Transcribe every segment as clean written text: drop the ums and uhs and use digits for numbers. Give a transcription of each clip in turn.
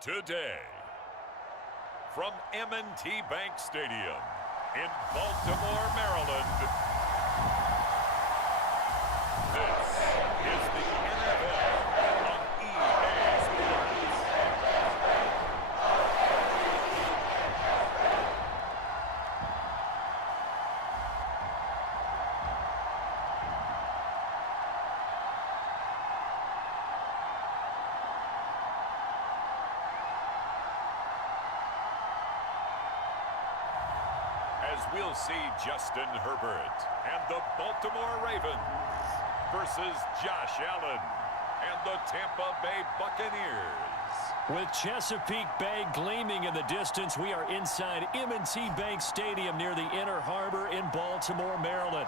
Today, from M&T Bank Stadium in Baltimore, Maryland, this is the NFL on EA Sports. As we'll see Justin Herbert and the Baltimore Ravens versus Josh Allen and the Tampa Bay Buccaneers. With Chesapeake Bay gleaming in the distance, we are inside M&T Bank Stadium near the Inner Harbor in Baltimore, Maryland.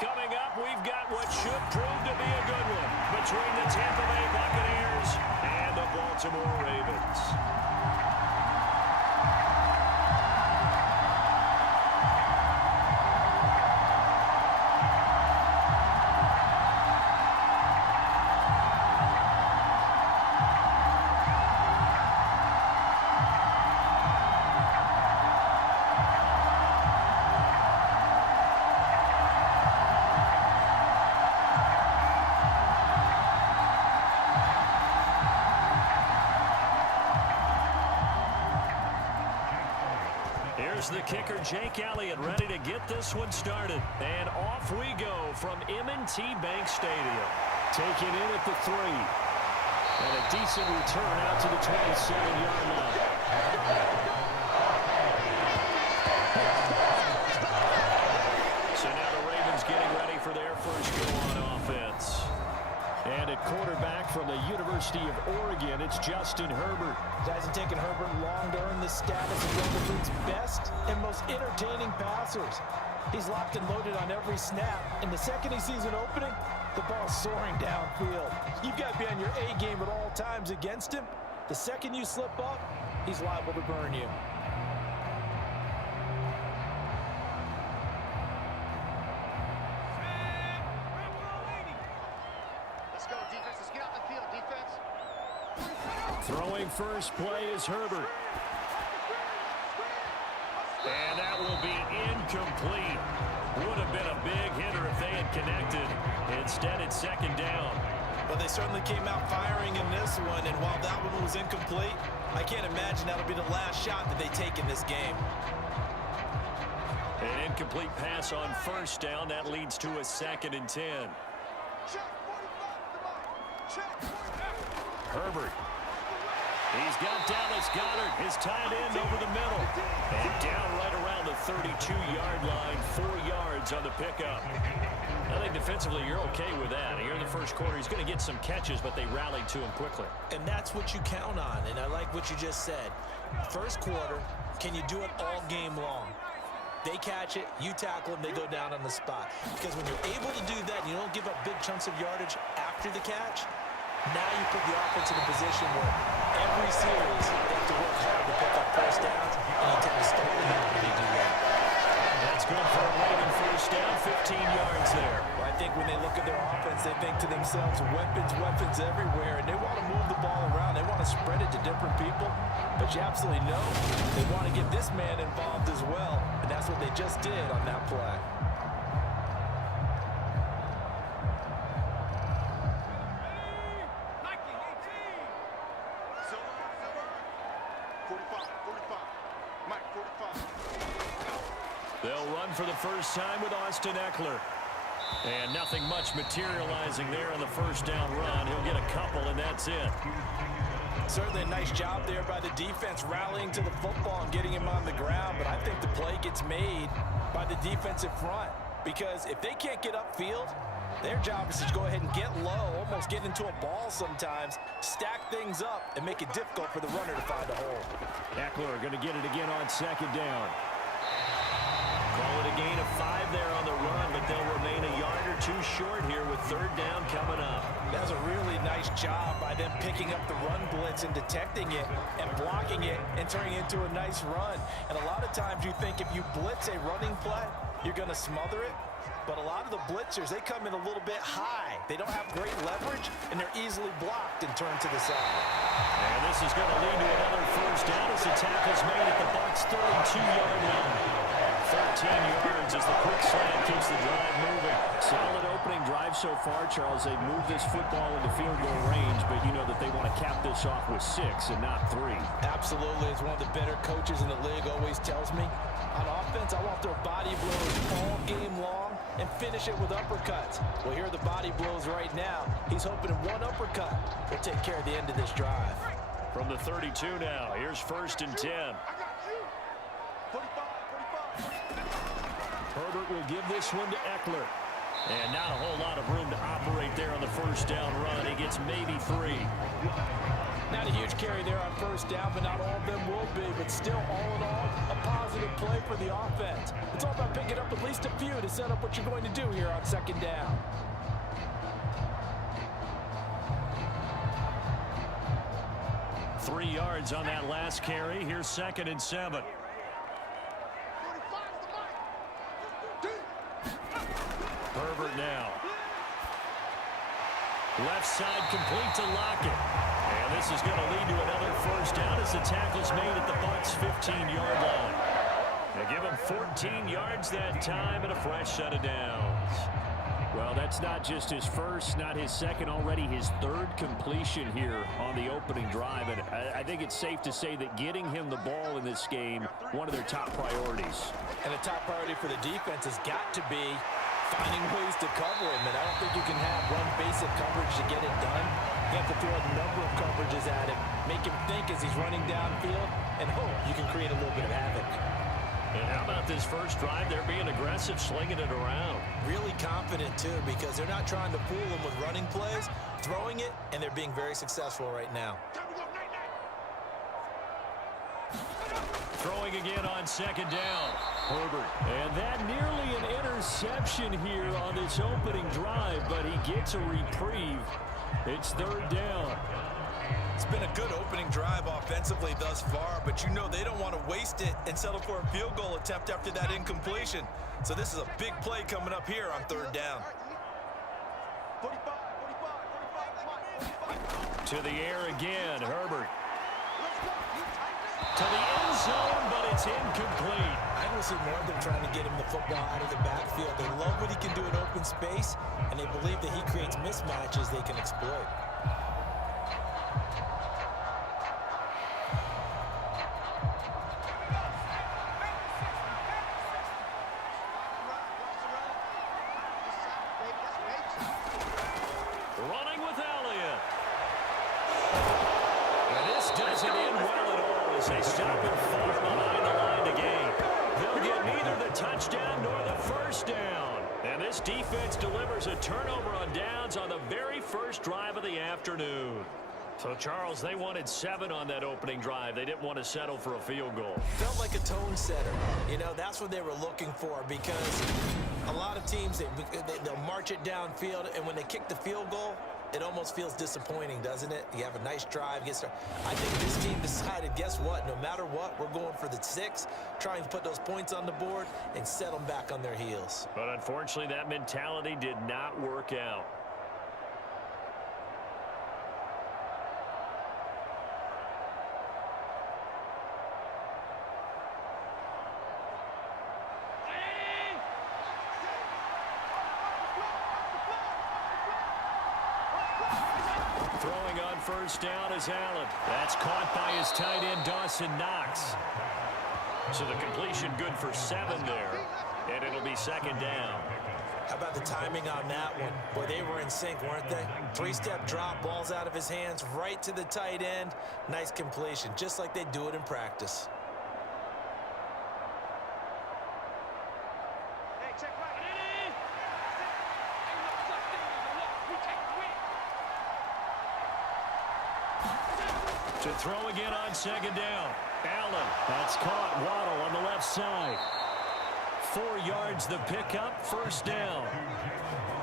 Coming up, we've got what should prove to be a good one between the Tampa Bay Buccaneers and the Baltimore Ravens. Here's the kicker, Jake Elliott, ready to get this one started. And off we go from M&T Bank Stadium. Taken in at the 3. And a decent return out to the 27-yard line. So now the Ravens getting ready for their first go on offense. And at quarterback from the University of Oregon, it's Justin Herbert. It hasn't taken Herbert long to earn the status of one of the league's best and most entertaining passers. He's locked and loaded on every snap, and the second he sees an opening, the ball's soaring downfield. You've got to be on your A game at all times against him. The second you slip up, he's liable to burn you. Throwing first play is Herbert. And that will be incomplete. Would have been a big hitter if they had connected. Instead, it's second down. Well, they certainly came out firing in this one, and while that one was incomplete, I can't imagine that'll be the last shot that they take in this game. An incomplete pass on first down. That leads to a 2nd and 10. Herbert. He's got Dallas Goedert, his tight end, over the middle. And down right around the 32-yard line, 4 yards on the pickup. I think defensively you're okay with that. Here in the first quarter, he's going to get some catches, but they rallied to him quickly. And that's what you count on, and I like what you just said. First quarter, can you do it all game long? They catch it, you tackle them, they go down on the spot. Because when you're able to do that and you don't give up big chunks of yardage after the catch, now you put the offense in a position where every series they have to work hard to pick up first downs, and you tend to start them out when they do that. That's good for a Raven first down, 15 yards there. Well, I think when they look at their offense, they think to themselves, weapons everywhere, and they want to move the ball around. They want to spread it to different people, but you absolutely know they want to get this man involved as well, and that's what they just did on that play. They'll run for the first time with Austin Eckler. And nothing much materializing there on the first down run. He'll get a couple, and that's it. Certainly a nice job there by the defense rallying to the football and getting him on the ground, but I think the play gets made by the defensive front, because if they can't get upfield, their job is to go ahead and get low, almost get into a ball sometimes, stack things up, and make it difficult for the runner to find a hole. Eckler going to get it again on second down. Call it a gain of 5 there on the run, but they'll remain a yard or two short here with third down coming up. That's a really nice job by them picking up the run blitz and detecting it and blocking it and turning it into a nice run. And a lot of times you think if you blitz a running play, you're going to smother it. But a lot of the blitzers, they come in a little bit high. They don't have great leverage, and they're easily blocked and turned to the side. And this is going to lead to another first down as the tackle's made at the Bucs' 32-yard line. 13 yards as the quick slant keeps the drive moving. Solid opening drive so far, Charles. They've moved this football into field goal range, but you know that they want to cap this off with 6 and not 3. Absolutely. As one of the better coaches in the league always tells me, on offense, I want their body blows all game long and finish it with uppercuts. Well, here are the body blows right now. He's hoping one uppercut will take care of the end of this drive. From the 32 now, here's 1st and 10. Herbert will give this one to Eckler. And not a whole lot of room to operate there on the first down run. He gets maybe 3. Not a huge carry there on first down, but not all of them will be. But still, all in all, a positive play for the offense. It's all about picking up at least a few to set up what you're going to do here on 2nd down. Three yards on that last carry. Here's 2nd and 7. Herbert now. Left side complete to Lockett. And this is going to lead to another first down as the tackle's made at the Bucs' 15-yard line. They give him 14 yards that time and a fresh set of downs. Well, that's not just his first, not his second, already his 3rd completion here on the opening drive. And I think it's safe to say that getting him the ball in this game, one of their top priorities. And a top priority for the defense has got to be finding ways to cover him. And I don't think you can have one basic coverage to get it done. You have to throw a number of coverages at him, make him think as he's running downfield, and hope you can create a little bit of havoc. And how about this first drive? They're being aggressive, slinging it around. Really confident, too, because they're not trying to fool them with running plays, throwing it, and they're being very successful right now. Throwing again on 2nd down. Herbert. And that nearly an interception here on this opening drive, but he gets a reprieve. It's 3rd down. It's been a good opening drive offensively thus far, but you know they don't want to waste it and settle for a field goal attempt after that incompletion. So this is a big play coming up here on 3rd down. To the air again, Herbert. To the end zone, but it's incomplete. I don't see more of them trying to get him the football out of the backfield. They love what he can do in open space, and they believe that he creates mismatches they can exploit. Running with Elliott. And this doesn't end well at all as they stop him far behind the line to gain. They'll get neither the touchdown nor the first down. And this defense delivers a turnover on downs on the very first drive of the afternoon. So, Charles, they wanted 7 on that opening drive. They didn't want to settle for a field goal. Felt like a tone setter. You know, that's what they were looking for, because a lot of teams, they'll march it downfield, and when they kick the field goal, it almost feels disappointing, doesn't it? You have a nice drive. I think this team decided, guess what? No matter what, we're going for the 6, trying to put those points on the board and set them back on their heels. But unfortunately, that mentality did not work out. Throwing on first down is Allen. That's caught by his tight end, Dawson Knox. So the completion good for 7 there, and it'll be 2nd down. How about the timing on that one? Boy, they were in sync, weren't they? 3-step drop, balls out of his hands, right to the tight end. Nice completion, just like they do it in practice. To throw again on 2nd down. Allen. That's caught. Waddle on the left side. 4 yards the pickup. First down.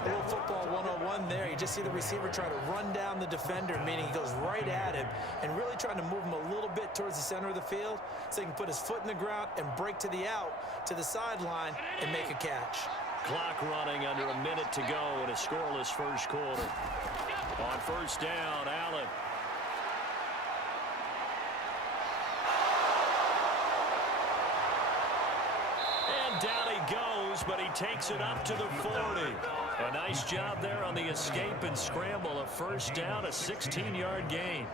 A little football 101 there. You just see the receiver try to run down the defender, meaning he goes right at him and really trying to move him a little bit towards the center of the field so he can put his foot in the ground and break to the out, to the sideline, and make a catch. Clock running under a minute to go in a scoreless first quarter. On first down, Allen. And down he goes, but he takes it up to the 40. A nice job there on the escape and scramble. A first down, a 16-yard gain.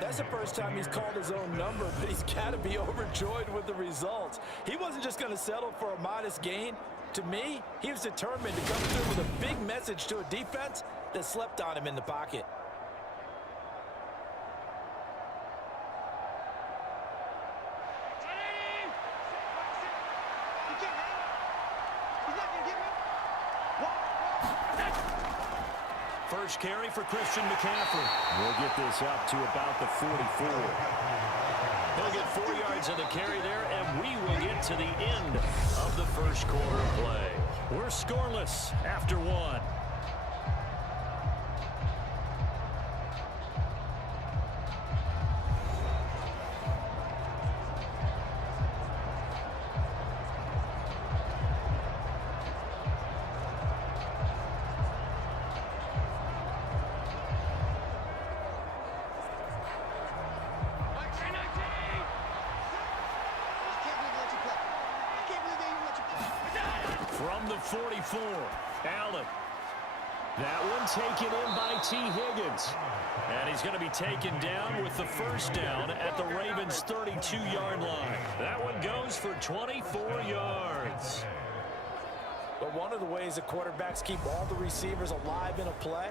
That's the first time he's called his own number, but he's got to be overjoyed with the results. He wasn't just going to settle for a modest gain. To me, he was determined to come through with a big message to a defense that slept on him in the pocket. First carry for Christian McCaffrey. We'll get this up to about the 44. He'll get 4 yards on the carry there, and we will get to the end of the first quarter play. We're scoreless after one. From the 44, Allen. That one taken in by T. Higgins. And he's going to be taken down with the first down at the Ravens' 32-yard line. That one goes for 24 yards. But one of the ways the quarterbacks keep all the receivers alive in a play,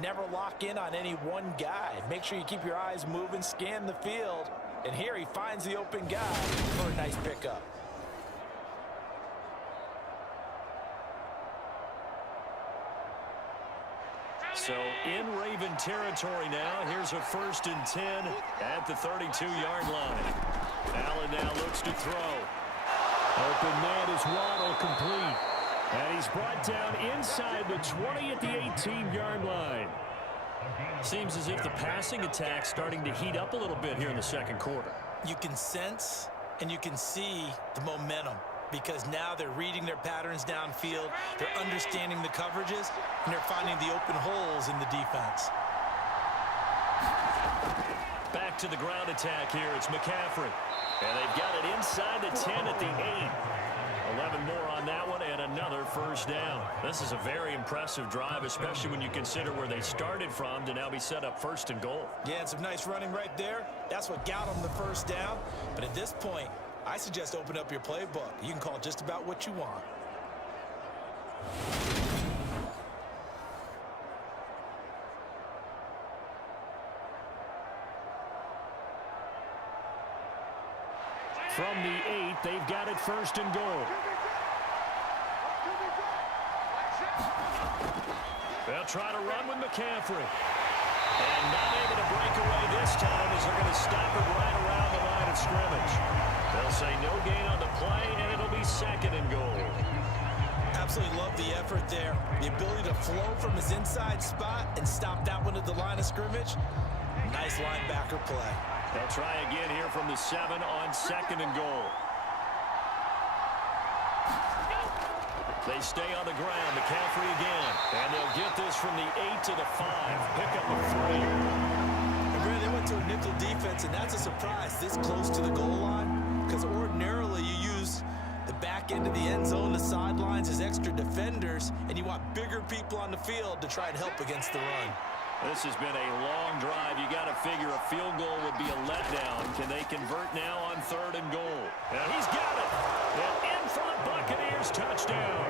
never lock in on any one guy. Make sure you keep your eyes moving, scan the field. And here he finds the open guy for a nice pickup. So in Raven territory now, here's a 1st and 10 at the 32-yard line. Allen now looks to throw. Open man is Waddle, complete. And he's brought down inside the 20 at the 18-yard line. Seems as if the passing attack's starting to heat up a little bit here in the second quarter. You can sense and you can see the momentum, because now they're reading their patterns downfield, they're understanding the coverages, and they're finding the open holes in the defense. Back to the ground attack here. It's McCaffrey. And they've got it inside the 10 at the 8. 11 more on that one, and another first down. This is a very impressive drive, especially when you consider where they started from to now be set up 1st and goal. Yeah, and some nice running right there. That's what got them the first down. But at this point, I suggest open up your playbook. You can call just about what you want. From the 8, they've got it 1st and goal. They'll try to run with McCaffrey. And not able to break away this time as they're going to stop it right around the line of scrimmage. They'll say no gain on the play, and it'll be 2nd and goal. Absolutely love the effort there. The ability to flow from his inside spot and stop that one at the line of scrimmage. Nice linebacker play. They'll try again here from the 7 on 2nd and goal. They stay on the ground. McCaffrey again. And they'll get this from the 8 to the 5. Pick up a 3. And really, they went to a nickel defense, and that's a surprise this close to the goal line, because ordinarily you use the back end of the end zone, the sidelines as extra defenders, and you want bigger people on the field to try and help against the run. This has been a long drive. You got to figure a field goal would be a letdown. Can they convert now on 3rd and goal? And he's got it. And in for the Buccaneers, touchdown.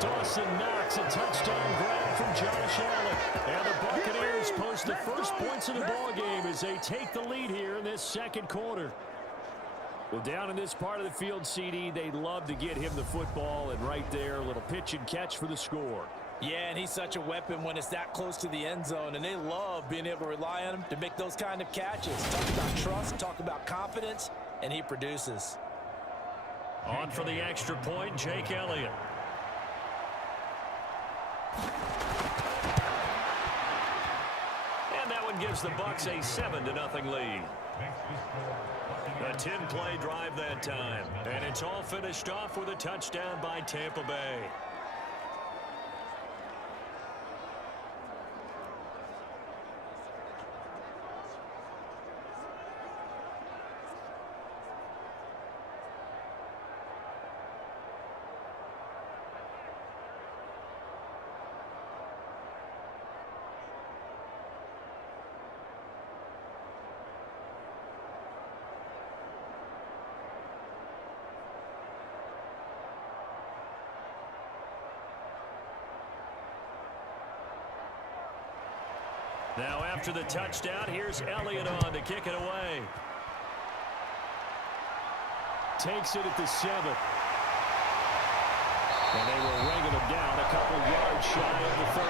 Dawson Knox, a touchdown grab from Josh Allen. And the Buccaneers post the first points of the ballgame as they take the lead here in this second quarter. Well, down in this part of the field, CD, they'd love to get him the football, and right there, a little pitch and catch for the score. Yeah, and he's such a weapon when it's that close to the end zone, and they love being able to rely on him to make those kind of catches. Talk about trust, talk about confidence, and he produces. On for the extra point, Jake Elliott. And that one gives the Bucs a 7-0 lead. A 10-play drive that time. And it's all finished off with a touchdown by Tampa Bay. Now after the touchdown, here's Elliott on to kick it away. Takes it at the 7. And they will ring him down a couple yards shy of the 30.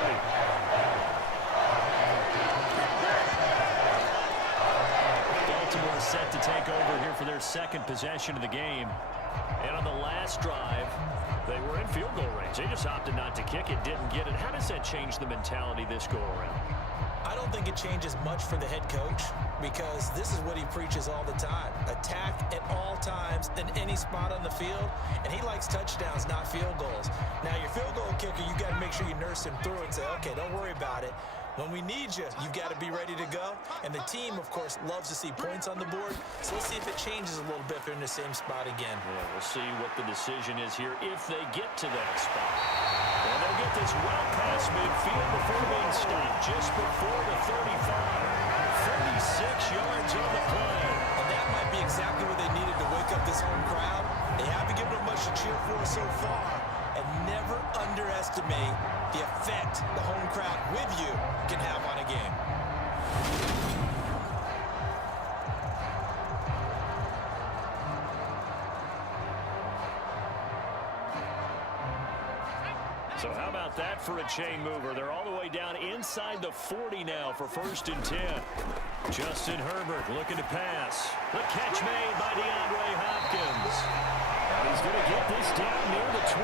Baltimore set to take over here for their second possession of the game. And on the last drive, they were in field goal range. They just opted not to kick it, didn't get it. How does that change the mentality this go around? I don't think it changes much for the head coach because this is what he preaches all the time. Attack at all times in any spot on the field, and he likes touchdowns, not field goals. Now, your field goal kicker, you got to make sure you nurse him through and say, okay, don't worry about it. When we need you, you've got to be ready to go. And the team, of course, loves to see points on the board. So let's see if it changes a little bit if they're in the same spot again. Yeah, we'll see what the decision is here if they get to that spot. And they'll get this well past midfield before being stopped just before the 35. 36 yards on the play. And that might be exactly what they needed to wake up this home crowd. They haven't given them much to cheer for so far. And never underestimate the effect the home crowd with you can have on a game. So how about that for a chain mover? They're all the way down inside the 40 now for 1st and 10. Justin Herbert looking to pass. The catch made by DeAndre Hopkins. And he's going to get this down near the 25.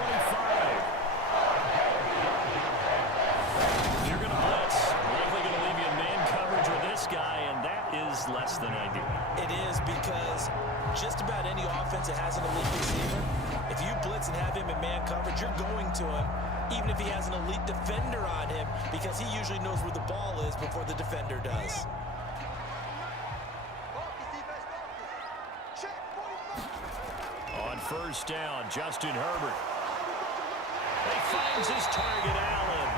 You're going to blitz. Likely going to leave you in man coverage with this guy, and that is less than ideal. It is because just about any offense that has an elite receiver, if you blitz and have him in man coverage, you're going to him, even if he has an elite defender on him, because he usually knows where the ball is before the defender does. On 1st down, Justin Herbert. He finds his target, Allen.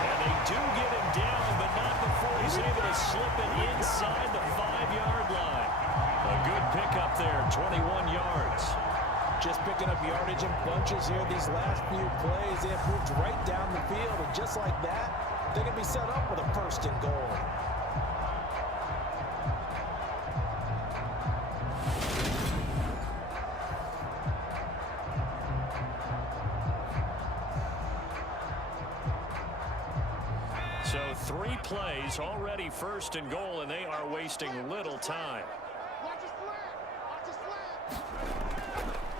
And they do get him down, but not before he's able to slip it inside the 5-yard line. A good pickup there, 21 yards. Just picking up yardage in bunches here these last few plays. They have moved right down the field, and just like that, they're going to be set up with a 1st and goal. So 3 plays, already 1st and goal, and they are wasting little time.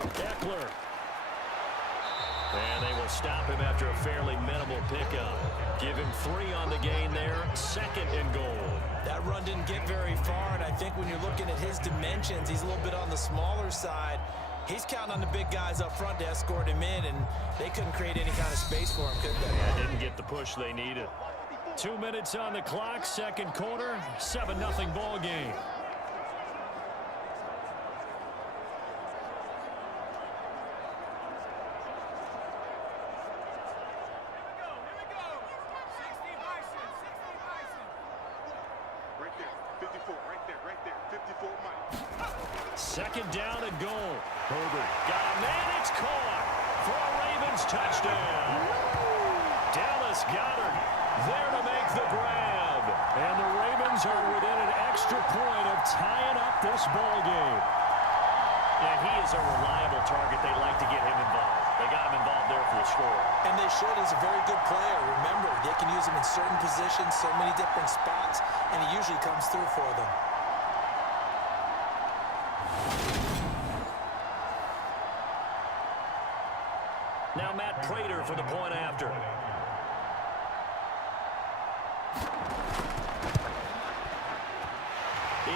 Eckler. And they will stop him after a fairly minimal pickup. Give him 3 on the gain there, 2nd and goal. That run didn't get very far, and I think when you're looking at his dimensions, he's a little bit on the smaller side. He's counting on the big guys up front to escort him in, and they couldn't create any kind of space for him, could they? Yeah, didn't get the push they needed. 2 minutes on the clock, 2nd quarter, 7-0 ball game. Second down and goal. Herbert got him, and it's caught for a Ravens touchdown. Dallas Goedert there to make the grab. And the Ravens are within an extra point of tying up this ball game. Yeah, he is a reliable target. They like to get him involved. They got him involved there for the score. And they should. He's a very good player. Remember, they can use him in certain positions, so many different spots, and he usually comes through for them. Now Matt Prater for the point after.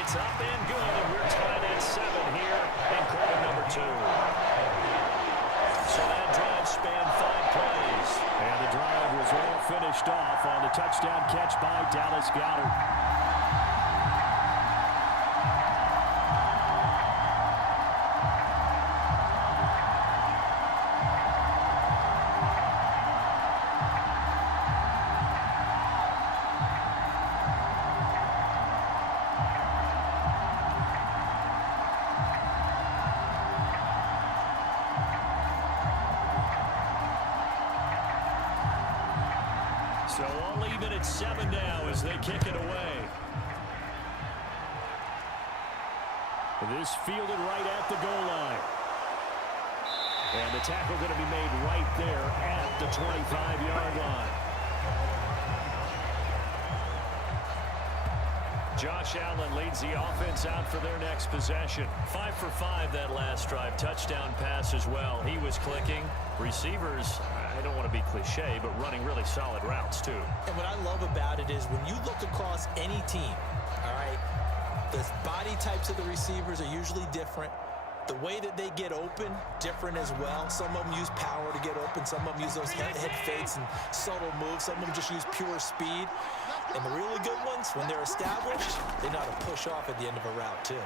It's up and good, and we're tied at 7 here in quarter number 2. So that drive spanned 5 plays. And the drive was all finished off on the touchdown catch by Dallas Goedert. So all even at 7 now as they kick it away. This fielded right at the goal line. And the tackle going to be made right there at the 25-yard line. Josh Allen leads the offense out for their next possession. 5 for 5 that last drive. Touchdown pass as well. He was clicking. Receivers, I don't want to be cliche, but running really solid routes too. And what I love about it is when you look across any team, all right, the body types of the receivers are usually different. The way that they get open, different as well. Some of them use power to get open. Some of them use those head fakes and subtle moves. Some of them just use pure speed. And the really good ones, when they're established, they know how to push off at the end of a route too.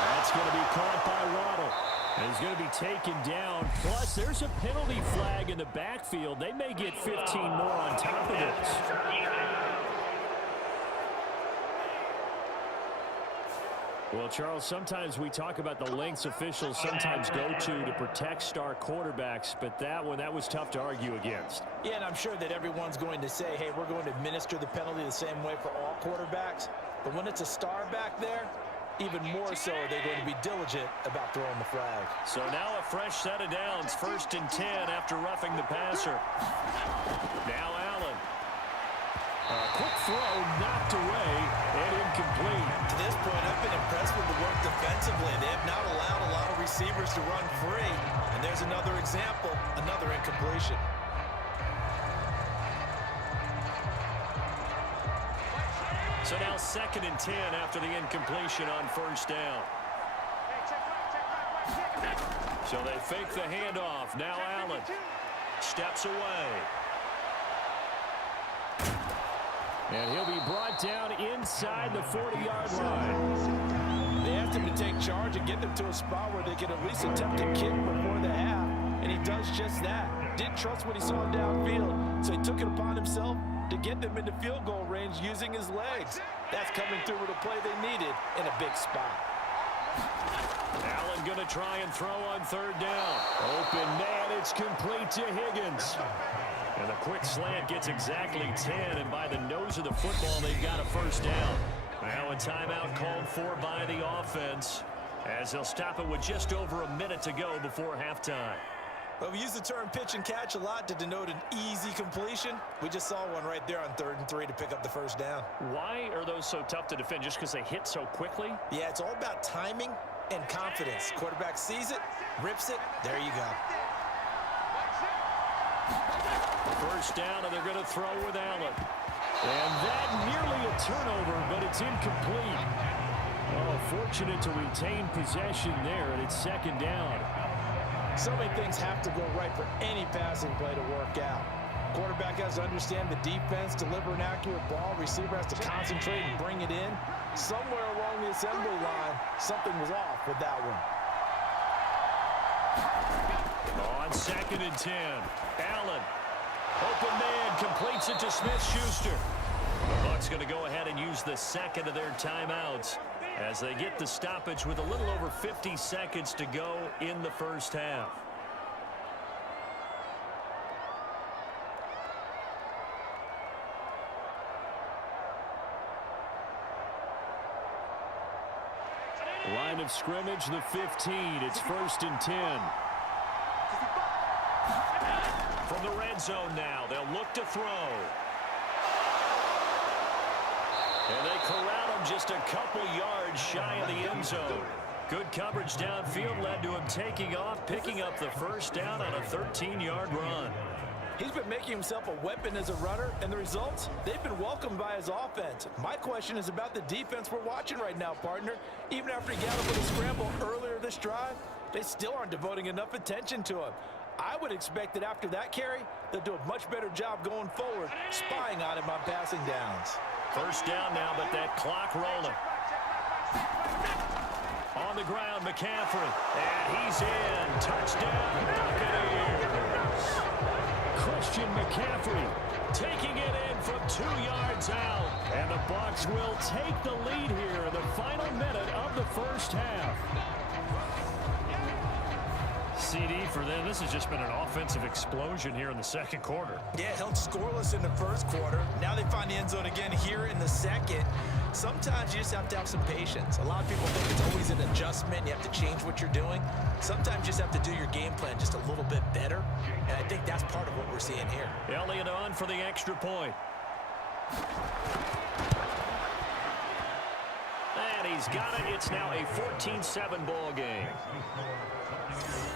That's going to be caught by Waddle. And he's going to be taken down. Plus, there's a penalty flag in the backfield. They may get 15 more on top of this. Well, Charles, sometimes we talk about the lengths officials sometimes go to protect star quarterbacks, but that was tough to argue against. Yeah, and I'm sure that everyone's going to say, hey, we're going to administer the penalty the same way for all quarterbacks. But when it's a star back there, even more so are they going to be diligent about throwing the flag. So now a fresh set of downs, 1st and 10 after roughing the passer. Now Allen. A quick throw knocked away and incomplete. To this point, I've been impressed with the work defensively. They have not allowed a lot of receivers to run free. And there's another example, another incompletion. So now 2nd and 10 after the incompletion on 1st down. So they fake the handoff. Now Allen steps away. And he'll be brought down inside the 40-yard line. They asked him to take charge and get them to a spot where they could at least attempt to kick before the half, and he does just that. Didn't trust what he saw downfield, so he took it upon himself to get them into field goal range using his legs. That's coming through with a play they needed in a big spot. Allen going to try and throw on 3rd down. Open man, it's complete to Higgins. And the quick slant gets exactly 10, and by the nose of the football, they've got a 1st down. Now a timeout called for by the offense, as they'll stop it with just over a minute to go before halftime. Well, we use the term pitch and catch a lot to denote an easy completion. We just saw one right there on 3rd and 3 to pick up the 1st down. Why are those so tough to defend? Just because they hit so quickly? Yeah, it's all about timing and confidence. Quarterback sees it, rips it, there you go. 1st down, and they're going to throw with Allen. And that nearly a turnover, but it's incomplete. Oh, fortunate to retain possession there, and it's 2nd down. So many things have to go right for any passing play to work out. Quarterback has to understand the defense, deliver an accurate ball. Receiver has to concentrate and bring it in. Somewhere along the assembly line, something was off with that one. On 2nd and 10, Allen. Open man, completes it to Smith-Schuster. The Bucs going to go ahead and use the 2nd of their timeouts as they get the stoppage with a little over 50 seconds to go in the 1st half. Line of scrimmage, the 15. It's 1st and 10. From the red zone now, they'll look to throw. And they corral him just a couple yards shy of the end zone. Good coverage downfield led to him taking off, picking up the 1st down on a 13-yard run. He's been making himself a weapon as a runner, and the results, they've been welcomed by his offense. My question is about the defense we're watching right now, partner. Even after he got up with a scramble earlier this drive, they still aren't devoting enough attention to him. I would expect that after that carry, they'll do a much better job going forward, spying on him on passing downs. First down now, but that clock rolling. On the ground, McCaffrey. And he's in. Touchdown, Buccaneers. Christian McCaffrey taking it in from 2 yards out. And the Bucs will take the lead here in the final minute of the first half. CD for them. This has just been an offensive explosion here in the second quarter. Yeah, held scoreless in the first quarter. Now they find the end zone again here in the second. Sometimes you just have to have some patience. A lot of people think it's always an adjustment. You have to change what you're doing. Sometimes you just have to do your game plan just a little bit better. And I think that's part of what we're seeing here. Elliott on for the extra point. And he's got it. It's now a 14-7 ball game.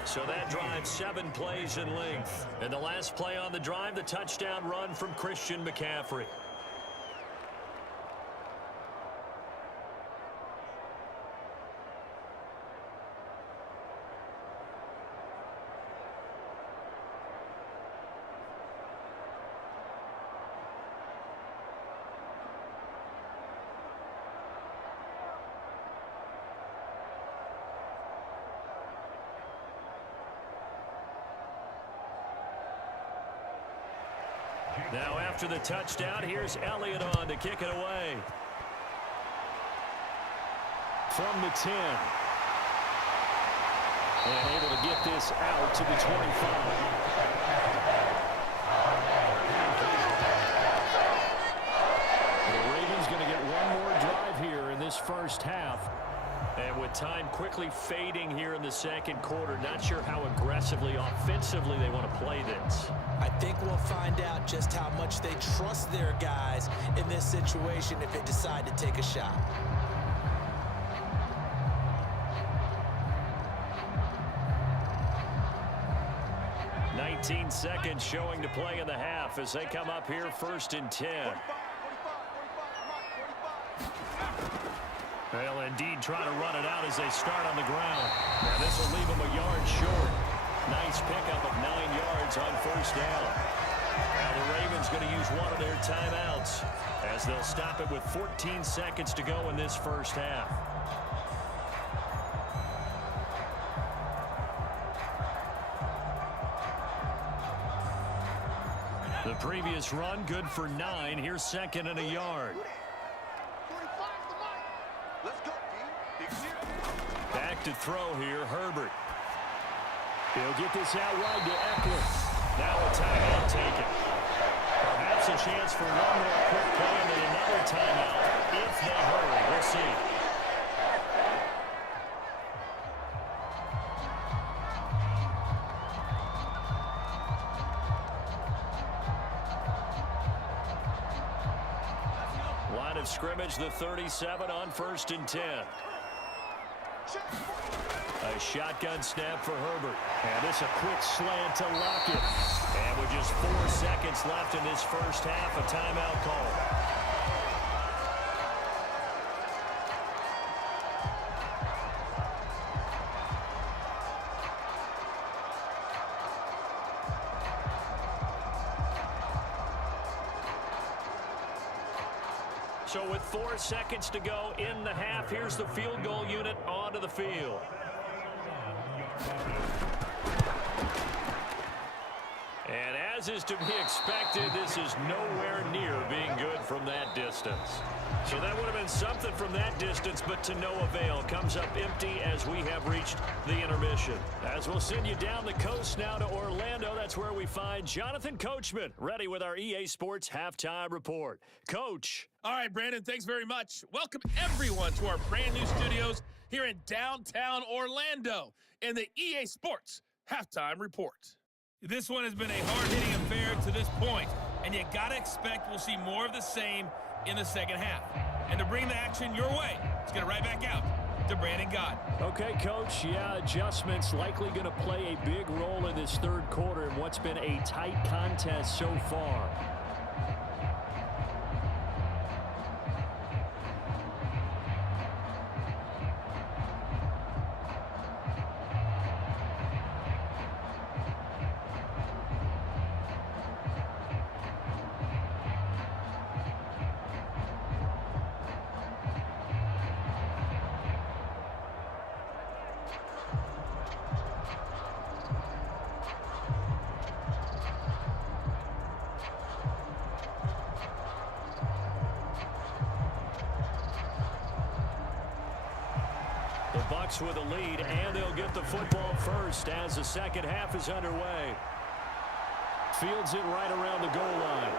So that drive 7 plays in length. And the last play on the drive, the touchdown run from Christian McCaffrey. Now after the touchdown, here's Elliott on to kick it away. From the 10. And able to get this out to the 25. The Ravens going to get one more drive here in this first half. And with time quickly fading here in the second quarter, not sure how aggressively, offensively they want to play this. I think we'll find out just how much they trust their guys in this situation if they decide to take a shot. "19 seconds showing to play in the half as they come up here 1st and 10. They'll indeed try to run it out as they start on the ground. Now this will leave them a yard short. Nice pickup of 9 yards on first down. Now the Ravens going to use one of their timeouts as they'll stop it with 14 seconds to go in this first half. The previous run good for 9. Here's 2nd and a yard. Back to throw here, Herbert. He'll get this out wide to Eckler. Now a timeout taken. Perhaps a chance for one more quick play and then another timeout if they hurry. We'll see. Line of scrimmage, the 37 on 1st and 10. A shotgun snap for Herbert. And this a quick slant to Lockett. And with just 4 seconds left in this first half, a timeout call. So with 4 seconds to go in the half, here's the field goal unit onto the field. And as is to be expected, this is nowhere near being good from that distance. So that would have been something from that distance, but to no avail. Comes up empty as we have reached the intermission. As we'll send you down the coast now to Orlando, that's where we find Jonathan Coachman, ready with our EA Sports Halftime Report. Coach. All right, Brandon, thanks very much. Welcome, everyone, to our brand new studios here in downtown Orlando in the EA Sports Halftime Report. This one has been a hard-hitting affair to this point, and you got to expect we'll see more of the same in the second half. And to bring the action your way, let's get it right back out to Brandon Gott. Okay, Coach. Yeah, adjustments likely going to play a big role in this third quarter in what's been a tight contest so far. Bucks with a lead, and they'll get the football first as the second half is underway. Fields it right around the goal line.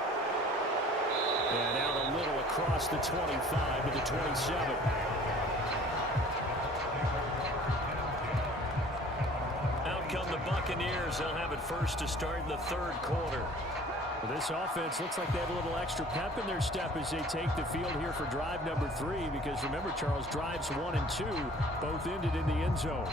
And out a little across the 25 to the 27. Out come the Buccaneers. They'll have it first to start the third quarter. Well, this offense looks like they have a little extra pep in their step as they take the field here for drive number 3, because remember, Charles, drives 1 and 2 both ended in the end zone.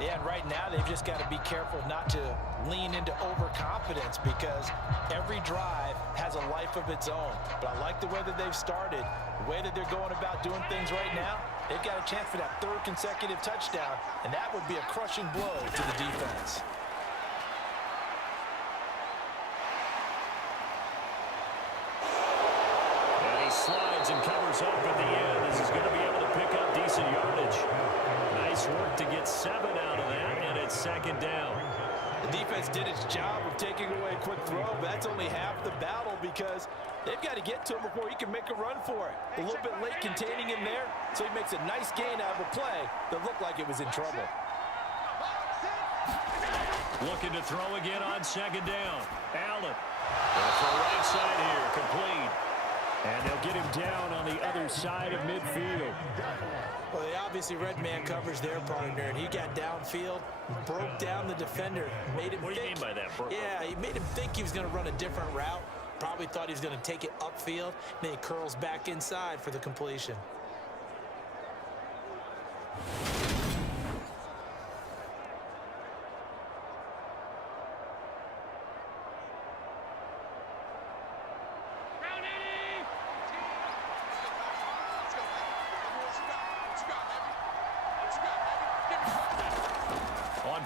Yeah, and right now they've just got to be careful not to lean into overconfidence, because every drive has a life of its own. But I like the way that they've started, the way that they're going about doing things right now. They've got a chance for that third consecutive touchdown, and that would be a crushing blow to the defense. Slides and covers up at the end. This is going to be able to pick up decent yardage. Nice work to get 7 out of that, and it's second down. The defense did its job of taking away a quick throw, but that's only half the battle, because they've got to get to him before he can make a run for it. A little bit late containing him there, so he makes a nice gain out of a play that looked like it was in trouble. Looking to throw again on second down. Allen. For right side here, complete. And they'll get him down on the other side of midfield. Well, they obviously read man coverage their partner, and he got downfield, broke down the defender, made him What do you mean by that? Yeah, he made him think he was going to run a different route. Probably thought he was going to take it upfield. Then he curls back inside for the completion.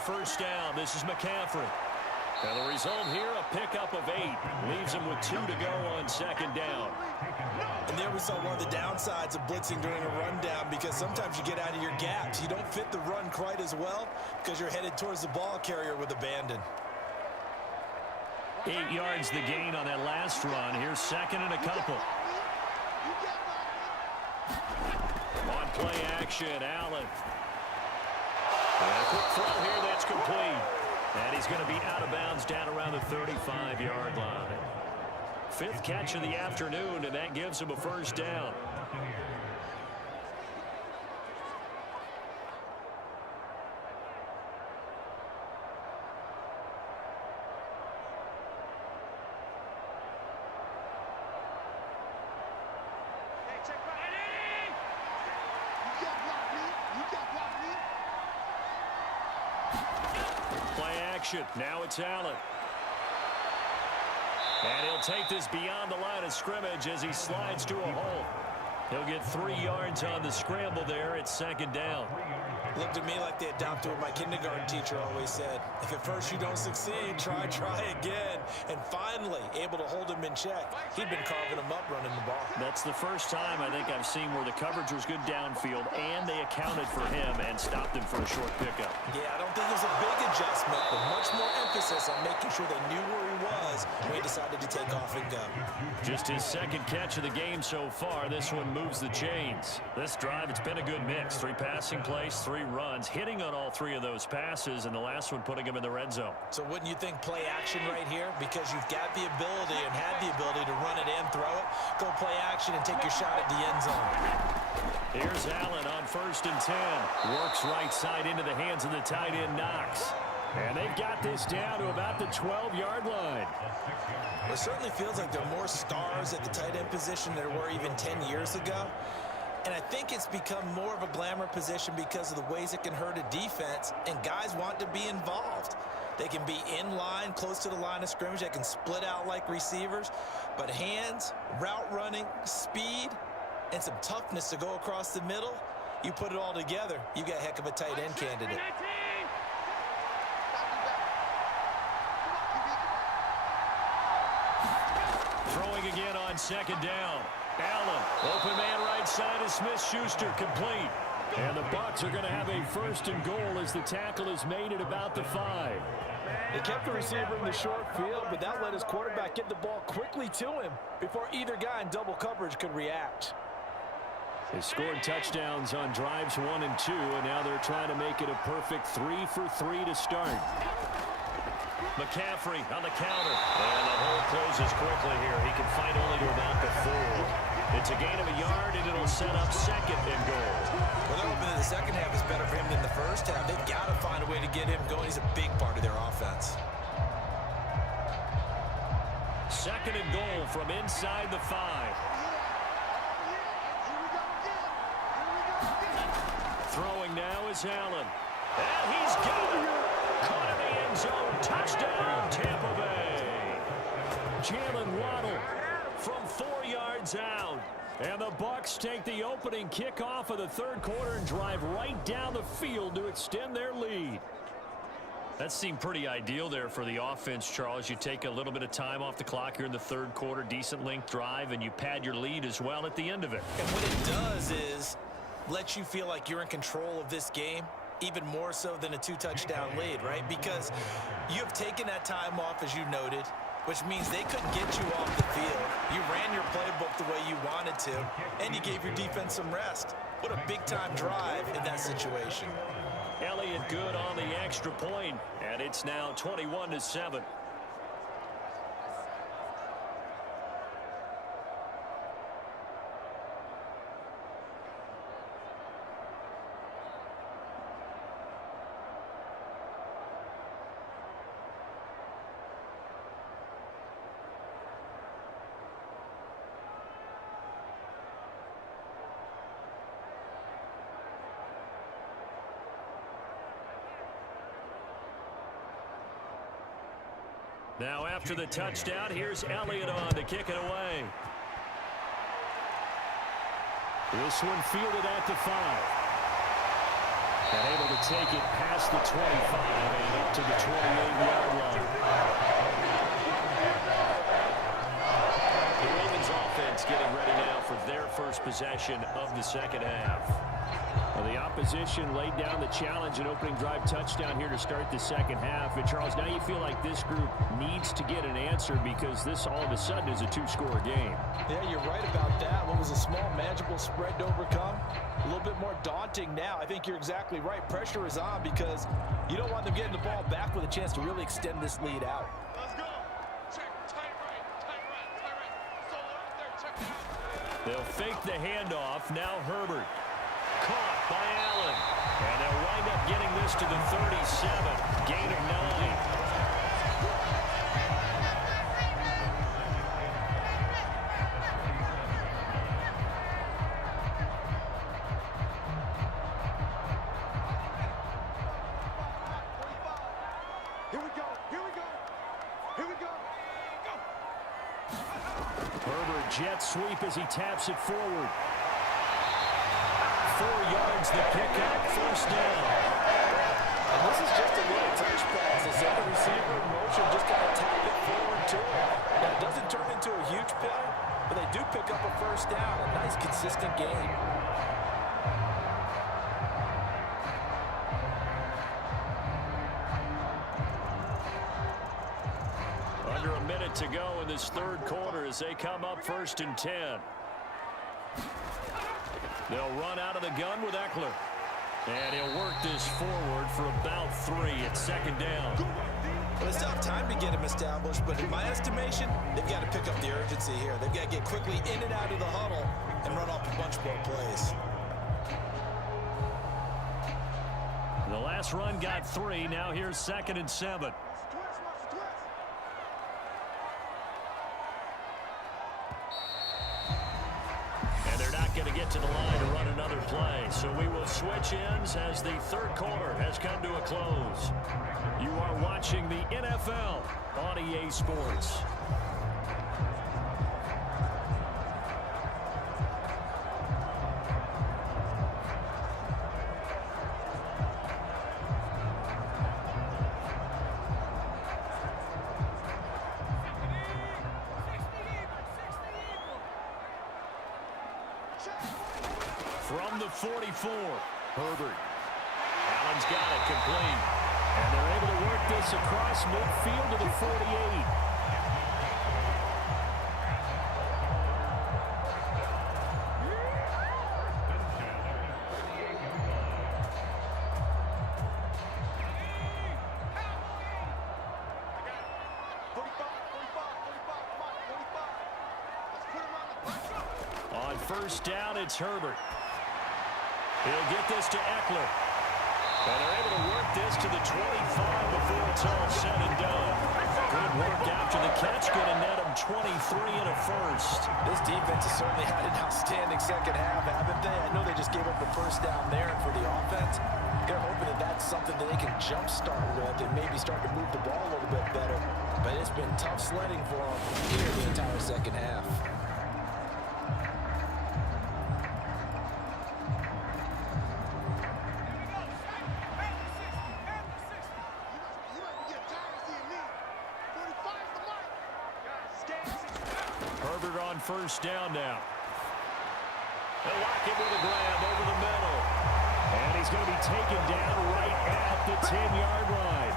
First down, this is McCaffrey. And the result here, a pickup of 8. Leaves him with 2 to go on second down. And there we saw one of the downsides of blitzing during a rundown, because sometimes you get out of your gaps. You don't fit the run quite as well because you're headed towards the ball carrier with abandon. 8 yards the gain on that last run. Here's second and a couple. On play action, Allen. And a quick throw here, that's complete. And he's going to be out of bounds down around the 35-yard line. 5th catch of the afternoon, and that gives him a first down. Now it's Allen. And he'll take this beyond the line of scrimmage as he slides to a hole. He'll get 3 yards on the scramble there. It's second down. Looked to me like they adopted what my kindergarten teacher always said. If at first you don't succeed, try again. And finally, able to hold him in check. He'd been carving him up running the ball. That's the first time I think I've seen where the coverage was good downfield, and they accounted for him and stopped him for a short pickup. Yeah, I don't think it was a big adjustment, but much more emphasis on making sure they knew where he was when he decided to take off and go. Just his second catch of the game so far. This one moves the chains. This drive, it's been a good mix. 3 passing plays, 3 runs, hitting on all 3 of those passes, and the last one putting him in the red zone. So wouldn't you think play action right here? Because you've got the ability and had the ability to run it and throw it. Go play action and take your shot at the end zone. Here's Allen on 1st and 10. Works right side into the hands of the tight end, Knox. And they've got this down to about the 12-yard line. It certainly feels like there are more stars at the tight end position than there were even 10 years ago. And I think it's become more of a glamour position because of the ways it can hurt a defense, and guys want to be involved. They can be in line, close to the line of scrimmage. They can split out like receivers. But hands, route running, speed, and some toughness to go across the middle, you put it all together, you got a heck of a tight end candidate. Throwing again on second down. Allen, open man right side is Smith-Schuster, complete. And the Bucs are going to have a first and goal as the tackle is made at about the 5. They kept the receiver in the short field, but that let his quarterback get the ball quickly to him before either guy in double coverage could react. They scored touchdowns on drives 1 and 2, and now they're trying to make it a perfect 3 for 3 to start. McCaffrey on the counter. And the hole closes quickly here. He can fight only to about the 4. It's a gain of a yard, and it'll set up second and goal. Well, they're hoping that the second half is better for him than the first half. They've got to find a way to get him going. He's a big part of their offense. Second and goal from inside the 5. Throwing now is Allen. And he's got it. Caught in the end zone. Touchdown, Tampa Bay. Jalen Waddle from 4 yards out. And the Bucs take the opening kickoff of the third quarter and drive right down the field to extend their lead. That seemed pretty ideal there for the offense, Charles. You take a little bit of time off the clock here in the third quarter, decent length drive, and you pad your lead as well at the end of it. And what it does is let you feel like you're in control of this game, even more so than a 2-touchdown lead, right? Because you have taken that time off, as you noted, which means they couldn't get you off the field. You ran your playbook the way you wanted to, and you gave your defense some rest. What a big-time drive in that situation. Elliott good on the extra point, and it's now 21-7. Now after the touchdown, here's Elliott on to kick it away. This one fielded at the 5. And able to take it past the 25 and up to the 28-yard line. The Ravens offense getting ready now for their first possession of the second half. Well, the opposition laid down the challenge and opening drive touchdown here to start the second half. And, Charles, now you feel like this group needs to get an answer because this all of a sudden is a 2-score game. Yeah, you're right about that. What was a small, manageable spread to overcome, a little bit more daunting now. I think you're exactly right. Pressure is on because you don't want them getting the ball back with a chance to really extend this lead out. Let's go. Check, tight right, tight right, tight right. Solo out there, check it out. They'll fake the handoff. Now Herbert. Caught by Allen. And they'll wind up getting this to the 37. Gain of 9. Here we go, here we go, here we go. Herbert jet sweep as he taps it forward. 4 yards the pickup, first down. And this is just a little touch pass. They send the receiver in motion, just got to tap it forward to him. Now, it doesn't turn into a huge play, but they do pick up a first down. A nice, consistent game. Under a minute to go in this third quarter as they come up 1st and 10. They'll run out of the gun with Eckler. And he'll work this forward for about 3 at second down. Well, they still have time to get him established, but in my estimation, they've got to pick up the urgency here. They've got to get quickly in and out of the huddle and run off a bunch more plays. The last run got 3. Now here's 2nd and 7. not going to get to the line to run another play. So we will switch ends as the third quarter has come to a close. You are watching the NFL on EA Sports. From the 44, Herbert. Allen's got it complete. And they're able to work this across midfield to the 48. On first down, it's Herbert. He'll get this to Eckler. And they're able to work this to the 25 before it's all said and done. Good work after the catch. Going to net him 23 and a first. This defense has certainly had an outstanding second half, haven't they? I know they just gave up the first down there, and for the offense, they're hoping that that's something that they can jumpstart with and maybe start to move the ball a little bit better. But it's been tough sledding for them here the entire second half. Herbert on first down now. They'll lock him with a grab over the middle. And he's going to be taken down right at the 10-yard line.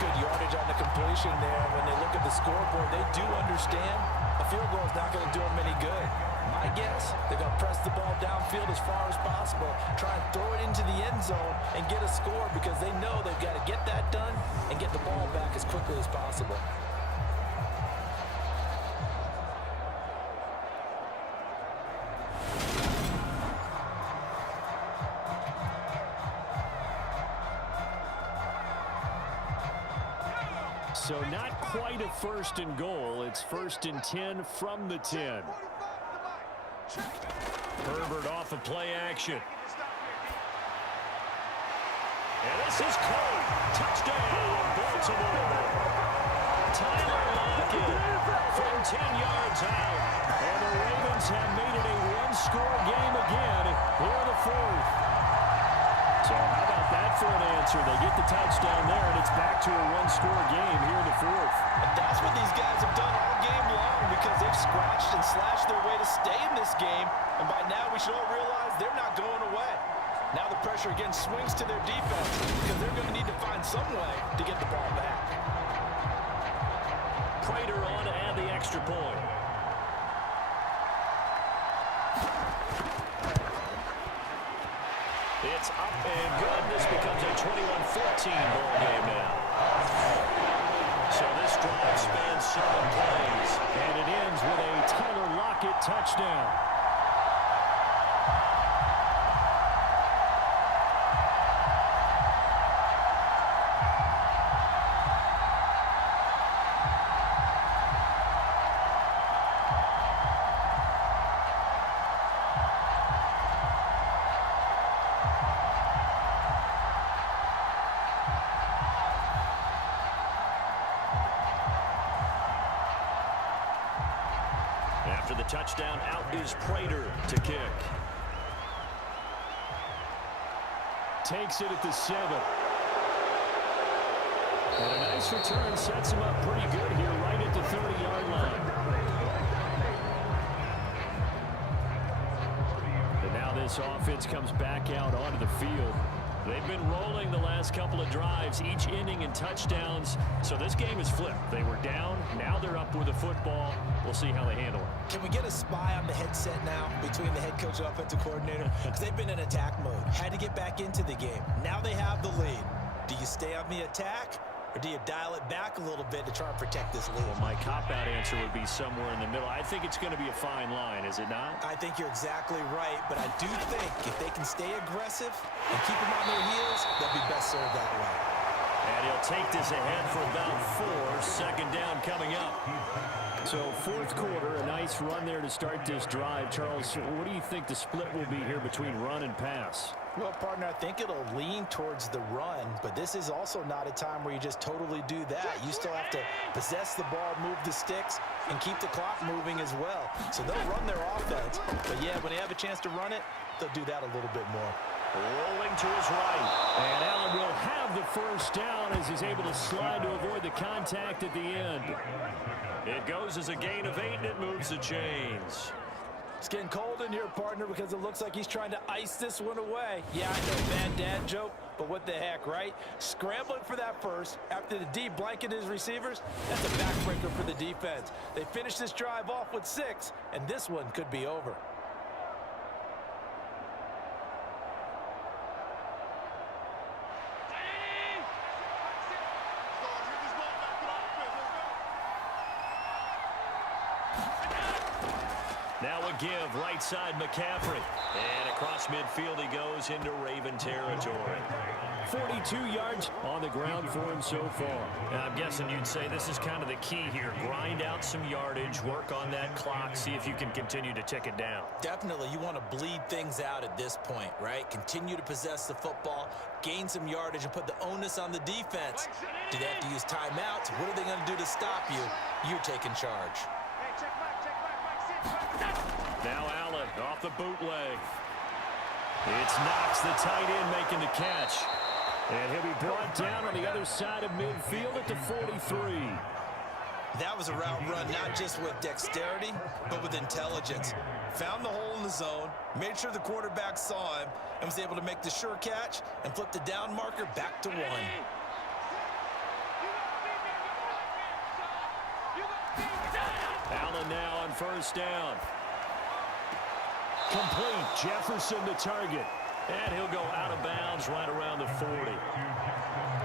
Good yardage on the completion there. When they look at the scoreboard, they do understand a field goal is not going to do them any good. My guess, they're going to press the ball downfield as far as possible, try and throw it into the end zone and get a score because they know they've got to get that done and get the ball back as quickly as possible. So not quite a first and goal. It's first and 10 from the 10. Herbert off of play action. And this is Cole. Touchdown, Baltimore. Tyler Lockett from 10 yards out. And the Ravens have made it a one-score game again here in the fourth. So how about that for an answer? They get the touchdown there, and it's back to a one-score game here in the fourth. And that's what these guys have done all game long because they've scratched and slashed their way to stay in this game. And by now, we should all realize they're not going away. Now the pressure again swings to their defense because they're going to need to find some way to get the ball back. Prater on to add the extra point. It's up and good. This becomes a 21-14 ball game now. So this drive spans 7 plays, and it ends with a Tyler Lockett touchdown. After the touchdown, out is Prater to kick. Takes it at the 7. And a nice return sets him up pretty good here right at the 30-yard line. And now this offense comes back out onto the field. They've been rolling the last couple of drives, each inning in touchdowns. So this game is flipped. They were down. Now they're up with the football. We'll see how they handle it. Can we get a spy on the headset now between the head coach and offensive coordinator? Because they've been in attack mode. Had to get back into the game. Now they have the lead. Do you stay on the attack? Or do you dial it back a little bit to try and protect this lead? Well, my cop-out answer would be somewhere in the middle. I think it's going to be a fine line, is it not? I think you're exactly right, but I do think if they can stay aggressive and keep them on their heels, they'll be best served that way. And he'll take this ahead for about 4. Second down coming up. So fourth quarter, a nice run there to start this drive. Charles, what do you think the split will be here between run and pass? Well, partner, I think it'll lean towards the run, but this is also not a time where you just totally do that. You still have to possess the ball, move the sticks, and keep the clock moving as well. So they'll run their offense, but yeah, when they have a chance to run it, they'll do that a little bit more. Rolling to his right. And Allen will have the first down as he's able to slide to avoid the contact at the end. It goes as a gain of 8, and it moves the chains. It's getting cold in here, partner, because it looks like he's trying to ice this one away. Yeah, I know, bad dad joke, but what the heck, right? Scrambling for that first after the D blanketed his receivers, that's a backbreaker for the defense. They finish this drive off with 6, and this one could be over. Now a give, right side McCaffrey. And across midfield he goes into Raven territory. 42 yards on the ground for him so far. Now, I'm guessing you'd say this is kind of the key here. Grind out some yardage, work on that clock, see if you can continue to tick it down. Definitely, you want to bleed things out at this point, right? Continue to possess the football, gain some yardage, and put the onus on the defense. Do they have to use timeouts? What are they going to do to stop you? You're taking charge. Now Allen off the bootleg. It's Knox, the tight end, making the catch. And he'll be brought down on the other side of midfield at the 43. That was a route run, not just with dexterity, but with intelligence. Found the hole in the zone, made sure the quarterback saw him, and was able to make the sure catch and flip the down marker back to 1. Allen now on first down. Complete. Jefferson the target. And he'll go out of bounds right around the 40.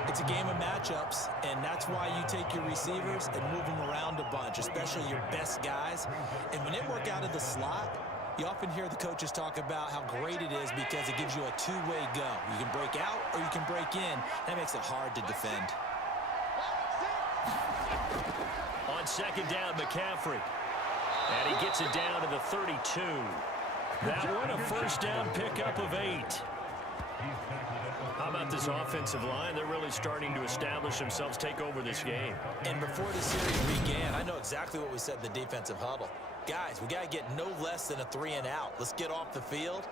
It's a game of matchups, and that's why you take your receivers and move them around a bunch, especially your best guys. And when they work out of the slot, you often hear the coaches talk about how great it is because it gives you a two-way go. You can break out or you can break in. That makes it hard to defend. On second down, McCaffrey. And he gets it down to the 32. That one, a first down pickup of 8. How about this offensive line? They're really starting to establish themselves, take over this game. And before the series began, I know exactly what we said in the defensive huddle. Guys, we got to get no less than a 3 and out. Let's get off the field.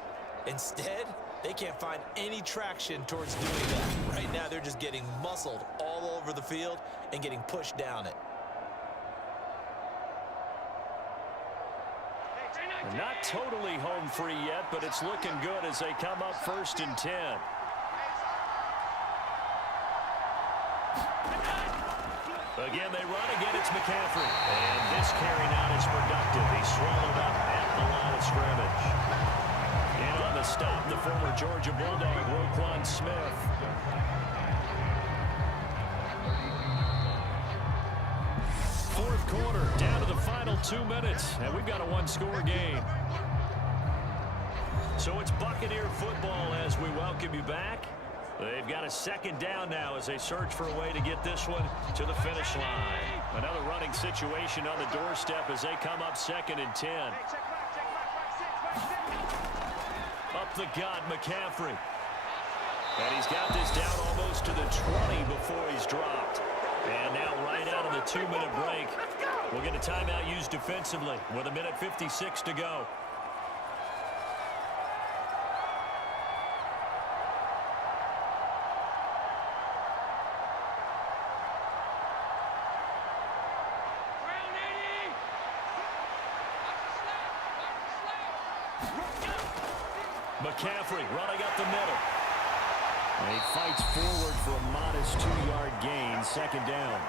Instead, they can't find any traction towards doing that. Right now, they're just getting muscled all over the field and getting pushed down it. Not totally home free yet, but it's looking good as they come up 1st and 10. Again, they run. Again, it's McCaffrey. And this carry not as productive. He's swallowed up at the line of scrimmage. And on the stop, the former Georgia Bulldog, Roquan Smith. Fourth quarter, down to the final 2 minutes, and we've got a one-score game. So it's Buccaneer football as we welcome you back. They've got a second down now as they search for a way to get this one to the finish line. Another running situation on the doorstep as they come up 2nd and 10. Up the gut, McCaffrey. And he's got this down almost to the 20 before he's dropped. And now right out of the 2-minute break, we'll get a timeout used defensively with 1:56 to go. McCaffrey running up the middle. And he fights forward for a modest 2-yard gain, second down.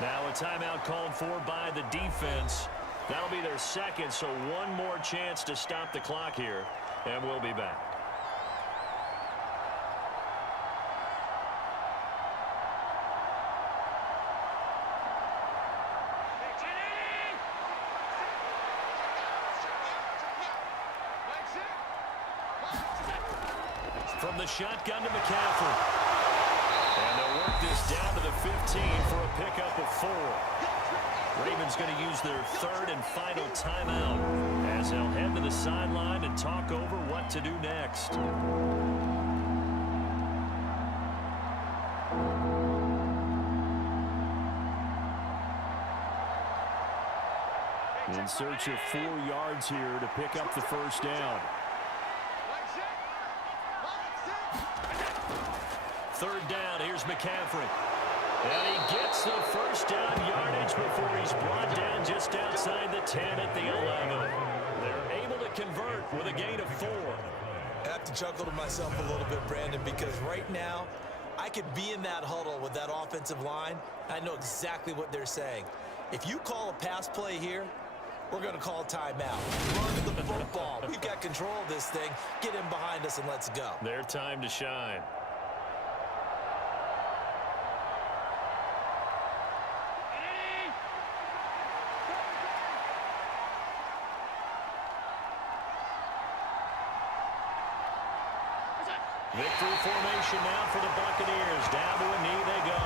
Now a timeout called for by the defense. That'll be their second, so one more chance to stop the clock here, and we'll be back. From the shotgun to McCaffrey. And they'll work this down to the 15 for a pickup of 4. Ravens going to use their third and final timeout as they'll head to the sideline and talk over what to do next. In search of 4 yards here to pick up the first down. Third down, here's McCaffrey. And he gets the first down yardage before he's brought down just outside the 10 at the 11. They're able to convert with a gain of 4. I have to chuckle to myself a little bit, Brandon, because right now I could be in that huddle with that offensive line. I know exactly what they're saying. If you call a pass play here, we're going to call a timeout. Run the football. We've got control of this thing. Get in behind us and let's go. Their time to shine. Victory formation now for the Buccaneers. Down to a knee they go.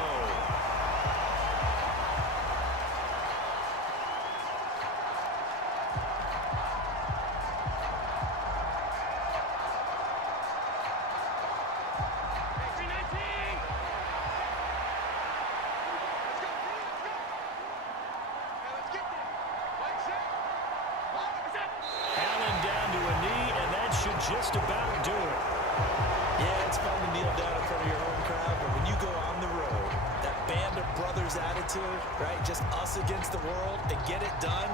Allen down to a knee, and that should just about do it. Yeah, it's fun to kneel down in front of your home crowd, but when you go on the road, that band of brothers attitude, right, just us against the world, and get it done,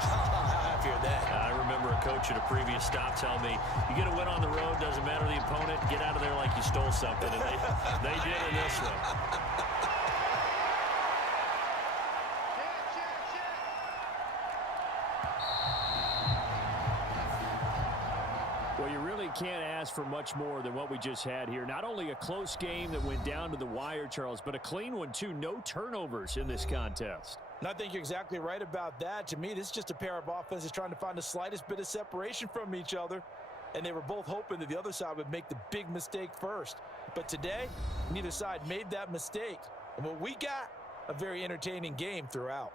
how happy are they? I remember a coach at a previous stop tell me, you get a win on the road, doesn't matter the opponent, get out of there like you stole something, and they did in this one. Well, you really can't ask for much more than what we just had here. Not only a close game that went down to the wire, Charles, but a clean one, too. No turnovers in this contest. And I think you're exactly right about that. To me, this is just a pair of offenses trying to find the slightest bit of separation from each other. And they were both hoping that the other side would make the big mistake first. But today, neither side made that mistake. And what we got, a very entertaining game throughout.